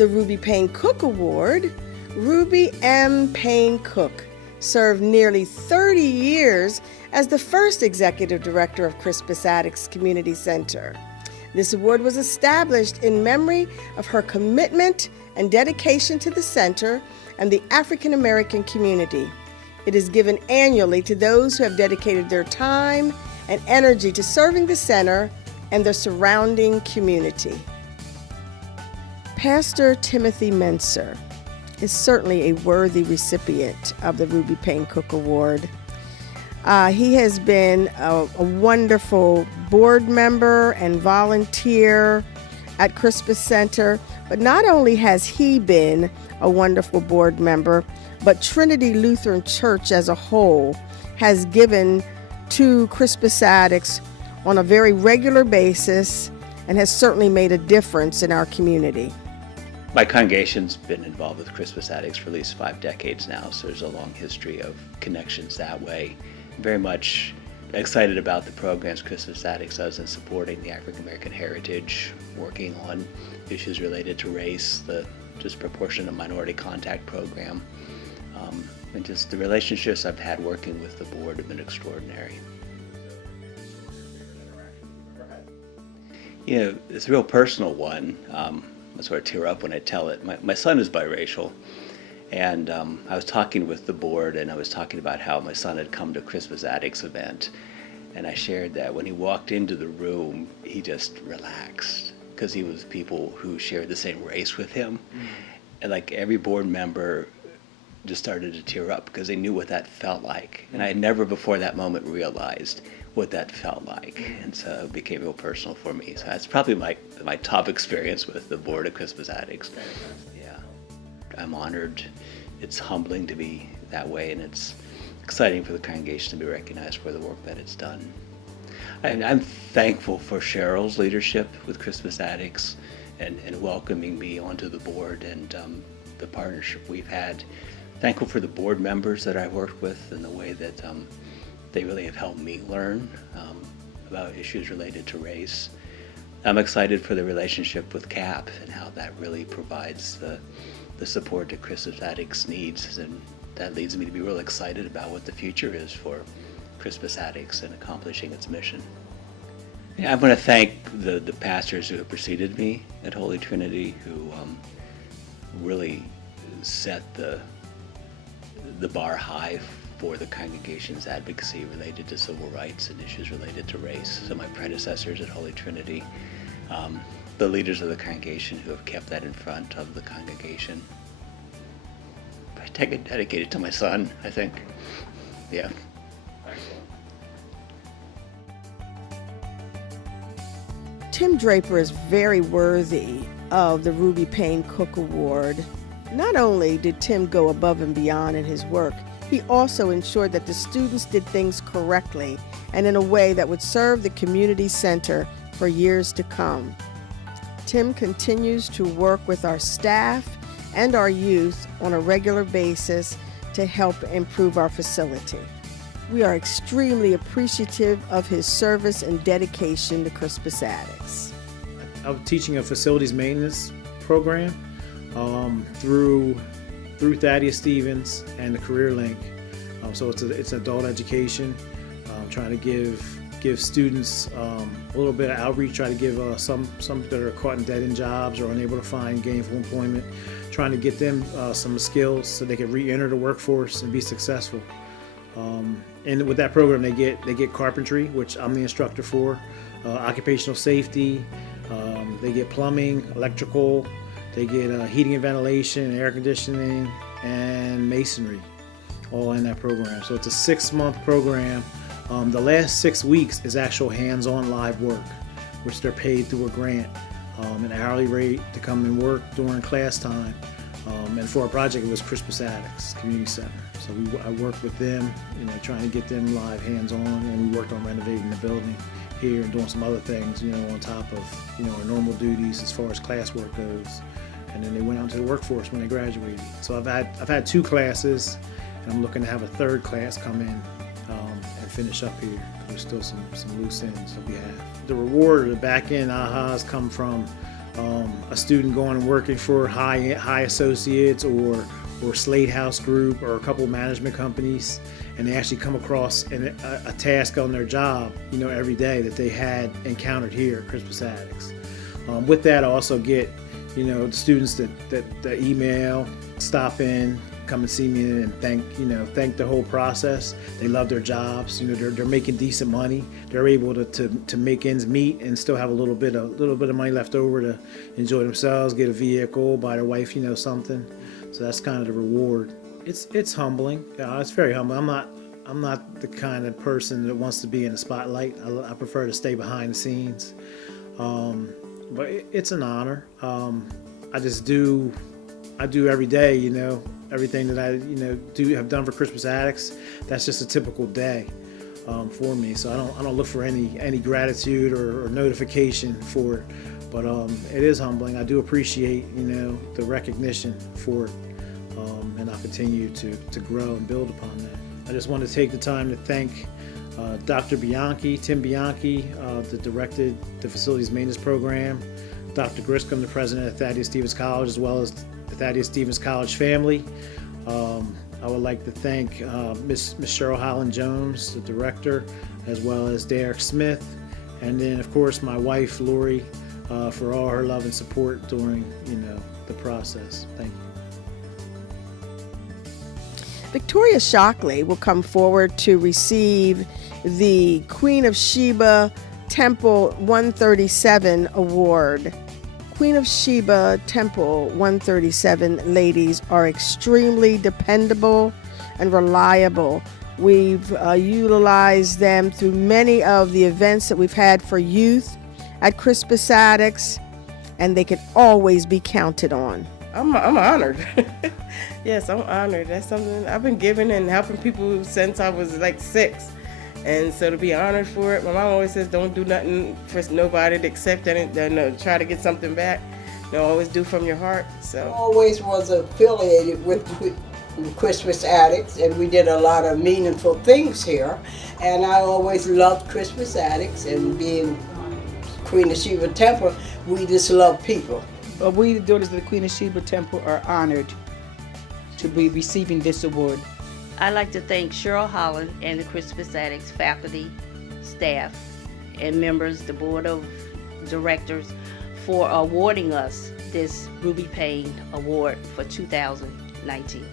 the Ruby Payne Cook Award, Ruby M. Payne Cook served nearly 30 years as the first executive director of Crispus Attucks Community Center. This award was established in memory of her commitment and dedication to the center and the African American community. It is given annually to those who have dedicated their time and energy to serving the center and the surrounding community. Pastor Timothy Mentzer is certainly a worthy recipient of the Ruby Payne Cook Award. He has been a wonderful board member and volunteer at Crispus Center, but not only has he been a wonderful board member, but Trinity Lutheran Church as a whole has given to Crispus Attucks on a very regular basis and has certainly made a difference in our community. My congregation's been involved with Crispus Attucks for at least 5 decades now, so there's a long history of connections that way. Very much excited about the programs Crispus Attucks does in supporting the African American heritage, working on issues related to race, the disproportionate minority contact program, and just the relationships I've had working with the board have been extraordinary. You know, it's a real personal one. I sort of tear up when I tell it. My son is biracial, and I was talking with the board, and I was talking about how my son had come to Crispus Attucks event, and I shared that when he walked into the room, he just relaxed because he was people who shared the same race with him, and like every board member just started to tear up because they knew what that felt like, and I had never before that moment realized what that felt like, and so it became real personal for me. So that's probably my top experience with the board of Crispus Attucks. Yeah, I'm honored. It's humbling to be that way, and it's exciting for the congregation to be recognized for the work that it's done. And I'm thankful for Cheryl's leadership with Crispus Attucks and welcoming me onto the board and the partnership we've had. Thankful for the board members that I've worked with and the way that they really have helped me learn about issues related to race. I'm excited for the relationship with CAP and how that really provides the support that Crispus Attucks needs, and that leads me to be real excited about what the future is for Crispus Attucks and accomplishing its mission. Yeah, I want to thank the pastors who have preceded me at Holy Trinity, who really set the bar high for the congregation's advocacy related to civil rights and issues related to race. So my predecessors at Holy Trinity, the leaders of the congregation who have kept that in front of the congregation. I take it dedicated to my son, I think. Yeah. Tim Draper is very worthy of the Ruby Payne Cook Award. Not only did Tim go above and beyond in his work, he also ensured that the students did things correctly and in a way that would serve the community center for years to come. Tim continues to work with our staff and our youth on a regular basis to help improve our facility. We are extremely appreciative of his service and dedication to Crispus Attucks. I was teaching a facilities maintenance program through Thaddeus Stevens and the Career Link. So it's adult education, trying to give students a little bit of outreach, try to give some that are caught in dead-end jobs or unable to find gainful employment, trying to get them some skills so they can re-enter the workforce and be successful. And with that program, they get carpentry, which I'm the instructor for, occupational safety, they get plumbing, electrical, they get heating and ventilation, air conditioning, and masonry, all in that program. So it's a 6-month program. The last 6 weeks is actual hands-on live work, which they're paid through a grant, an hourly rate to come and work during class time. And for our project, it was Crispus Attucks Community Center. So I worked with them, trying to get them live hands-on, and we worked on renovating the building here and doing some other things, on top of, our normal duties as far as classwork goes. And then they went out into the workforce when they graduated. So I've had 2 classes, and I'm looking to have a 3rd class come in and finish up here. There's still some loose ends that we have. The reward or the back end ahas come from a student going and working for high associates or Slate House Group or a couple of management companies, and they actually come across a task on their job, every day that they had encountered here at Crispus Attucks. With that, I also get, the students that email, stop in, come and see me and thank the whole process. They love their jobs. They're making decent money. They're able to make ends meet and still have a little bit of money left over to enjoy themselves, get a vehicle, buy their wife, something. So that's kind of the reward. It's humbling. It's very humbling. I'm not the kind of person that wants to be in the spotlight. I prefer to stay behind the scenes. But it's an honor. I do every day, everything that I have done for Crispus Attucks. That's just a typical day for me. So I don't look for any gratitude or notification for it. But it is humbling. I do appreciate the recognition for it, and I'll continue to grow and build upon that. I just want to take the time to thank Dr. Bianchi, Tim Bianchi, that directed the Facilities Maintenance Program, Dr. Griscom, the president of Thaddeus Stevens College, as well as the Thaddeus Stevens College family. I would like to thank Miss Cheryl Holland-Jones, the director, as well as Derek Smith, and then of course my wife Lori for all her love and support during the process. Thank you. Victoria Shockley will come forward to receive the Queen of Sheba Temple 137 Award. Queen of Sheba Temple 137 ladies are extremely dependable and reliable. We've utilized them through many of the events that we've had for youth at Crispus Attucks, and they can always be counted on. I'm honored. Yes, I'm honored. That's something I've been giving and helping people since I was like 6. And so to be honored for it, my mom always says don't do nothing for nobody to accept and try to get something back. Always do from your heart. So I always was affiliated with Crispus Attucks, and we did a lot of meaningful things here. And I always loved Crispus Attucks, and being Queen of Sheba Temple, we just love people. We, the daughters of the Queen of Sheba Temple, are honored to be receiving this award. I'd like to thank Cheryl Holland and the Crispus Attucks faculty, staff, and members, the board of directors, for awarding us this Ruby Payne Award for 2019.